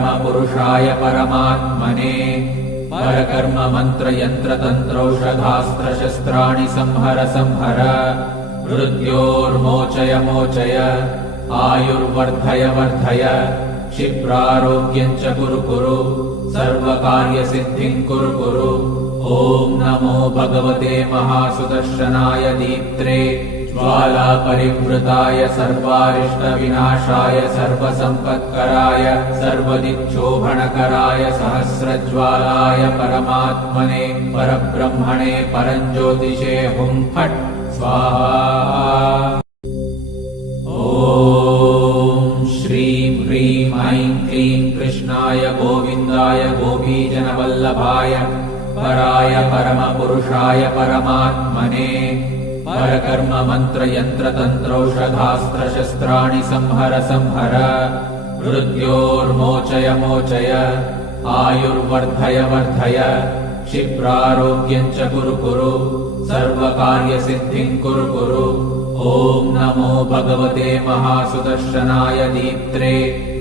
परमपुरुषाय परमात्मने परकर्म मंत्र यंत्र तंत्रौषधास्त्र शस्त्राणि संहर संहर मृत्योर्मोचय मोचय आयुर्वर्धय वर्धय क्षिप्रारोग्यं च कुरु कुरु सर्वकार्यसिद्धिं कुरु कुरु। ॐ नमो भगवते महासुदर्शनाय दीप्त्रे ज्वालापरिवृताय सर्वारिष्टविनाशाय सर्वसम्पत्कराय सर्वदिक्शोभनकराय सहस्रज्वालाय परमात्मने परब्रह्मणे परञ्ज्योतिषे हुं फट् स्वाहा। ॐ श्रीं ह्रीं ऐं क्लीं कृष्णाय गोविन्दाय गोपीजनवल्लभाय पराय परमपुरुषाय परमात्मने परकर्म मंत्र यंत्र तंत्रौषधास्त्र शस्त्राणि संहर संहर मृत्योर्मोचय मोचय आयुर्वर्धय वर्धय क्षिप्रारोग्यं च कुरु कुरु सर्वकार्यसिद्धिं कुरु कुरु। ॐ नमो भगवते महासुदर्शनाय दीप्त्रे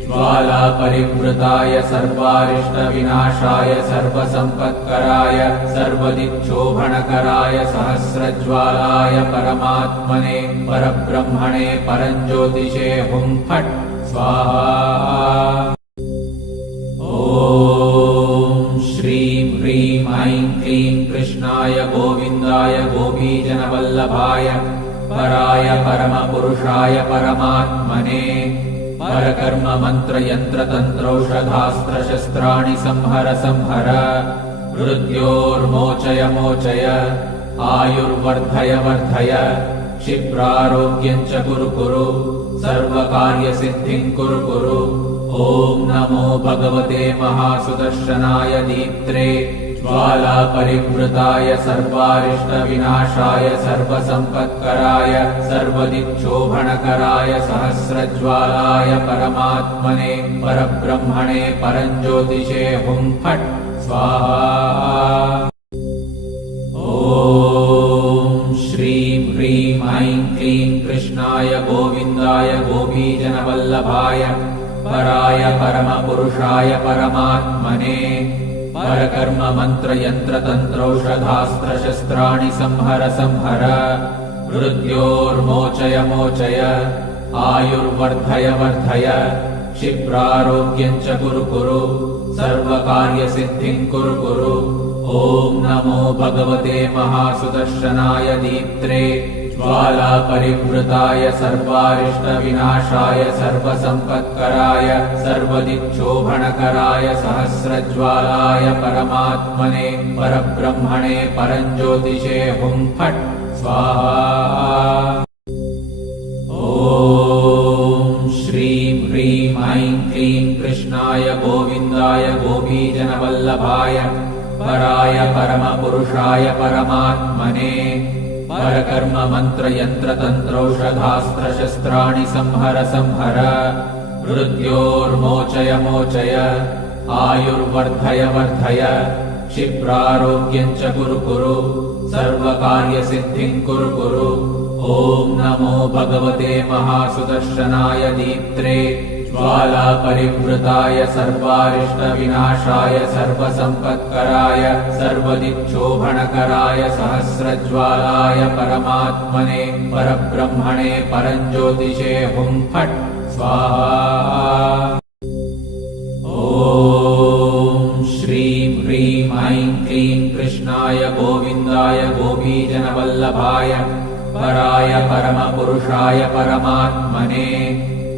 ज्वालापरिवृताय सर्वारिष्टविनाशाय सर्वसम्पत्कराय सर्वदिक्शोभनकराय सहस्रज्वालाय परमात्मने परब्रह्मणे परञ्ज्योतिषे हुं फट् स्वाहा। ॐ श्रीं ह्रीं ऐं क्लीं कृष्णाय गोविन्दाय गोपीजनवल्लभाय पराय परमपुरुषाय परमात्मने परकर्म मंत्र यंत्र तंत्रौषधास्त्र शस्त्राणि संहर संहर मृत्योर्मोचय मोचय आयुर्वर्धय वर्धय क्षिप्रारोग्यं च कुरु कुरु सर्वकार्यसिद्धिं कुरु कुरु। ॐ नमो भगवते महासुदर्शनाय दीप्त्रे ज्वालापरिवृताय सर्वारिष्टविनाशाय सर्वसम्पत्कराय सर्वदिक्शोभनकराय सहस्रज्वालाय परमात्मने परब्रह्मणे परञ्ज्योतिषे हुं फट् स्वाहा। ॐ श्रीं ह्रीं ऐं क्लीं कृष्णाय गोविन्दाय गोपीजनवल्लभाय पराय परमपुरुषाय परमात्मने परकर्म मंत्र यंत्र तंत्रौषधास्त्र शस्त्राणि संहर संहर मृत्योर्मोचय मोचय आयुर्वर्धय वर्धय क्षिप्रारोग्यं च कुरु कुरु सर्वकार्यसिद्धिं कुरु कुरु। ॐ नमो भगवते महासुदर्शनाय दीप्त्रे ज्वालापरिवृताय सर्वारिष्टविनाशाय सर्वसम्पत्कराय सर्वदिक्शोभनकराय सहस्रज्वालाय परमात्मने परब्रह्मणे परञ्ज्योतिषे हुं फट् स्वाहा। ॐ श्रीं ह्रीं ऐं क्लीं कृष्णाय गोविन्दाय गोपीजनवल्लभाय पराय परमपुरुषाय परमात्मने परकर्म मंत्र यंत्र तंत्रौषधास्त्र शस्त्राणि संहर संहर मृत्योर्मोचय मोचय आयुर्वर्धय वर्धय क्षिप्रारोग्यं च कुरु कुरु सर्वकार्यसिद्धिं कुरु कुरु। ॐ नमो भगवते महासुदर्शनाय दीप्त्रे ज्वालापरिवृताय सर्वारिष्टविनाशाय सर्वसम्पत्कराय सर्वदिक्शोभनकराय सहस्रज्वालाय परमात्मने परब्रह्मणे परञ्ज्योतिषे हुं फट् स्वाहा। ॐ श्रीं ह्रीं ऐं क्लीं कृष्णाय गोविन्दाय गोपीजनवल्लभाय पराय परमपुरुषाय परमात्मने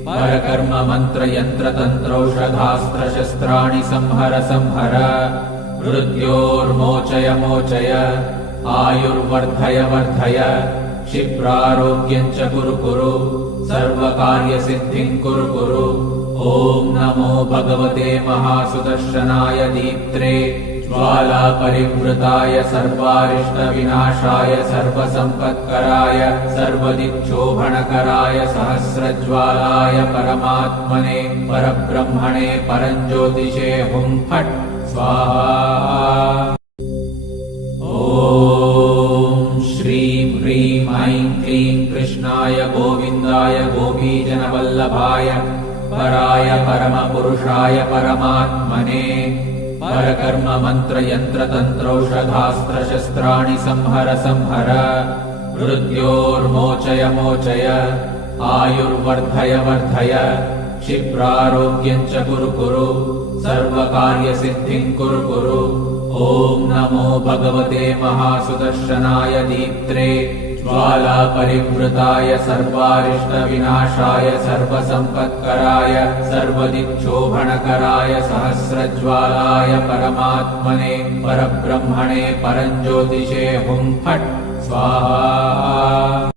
परकर्म मंत्र यंत्र तंत्रौषधास्त्र शस्त्राणि संहर संहर मृत्योर्मोचय मोचय आयुर्वर्धय वर्धय क्षिप्रारोग्यं च कुरु कुरु सर्वकार्यसिद्धिं कुरु कुरु। ॐ नमो भगवते महासुदर्शनाय दीप्त्रे ज्वालापरिवृताय सर्वारिष्टविनाशाय सर्वसम्पत्कराय सर्वदिक्शोभनकराय सहस्रज्वालाय परमात्मने परब्रह्मणे परञ्ज्योतिषे हुं फट् स्वाहा। ॐ श्रीं ह्रीं ऐं क्लीं कृष्णाय गोविन्दाय गोपीजनवल्लभाय पराय परमपुरुषाय परमात्मने परकर्म मन्त्र यन्त्र तन्त्रौषधास्त्र शस्त्राणि संहर संहर मृत्योर्मोचय मोचय आयुर्वर्धय वर्धय क्षिप्रारोग्यं च कुरु कुरु सर्वकार्यसिद्धिं कुरु कुरु ॐ नमो भगवते महासुदर्शनाय दीप्त्रे ज्वालापरिवृताय सर्वारिष्टविनाशाय सर्वसम्पत्कराय सर्वदिक्शोभणकराय सहस्रज्वालाय परमात्मने परब्रह्मणे परञ्ज्योतिषे हुं फट् स्वाहा।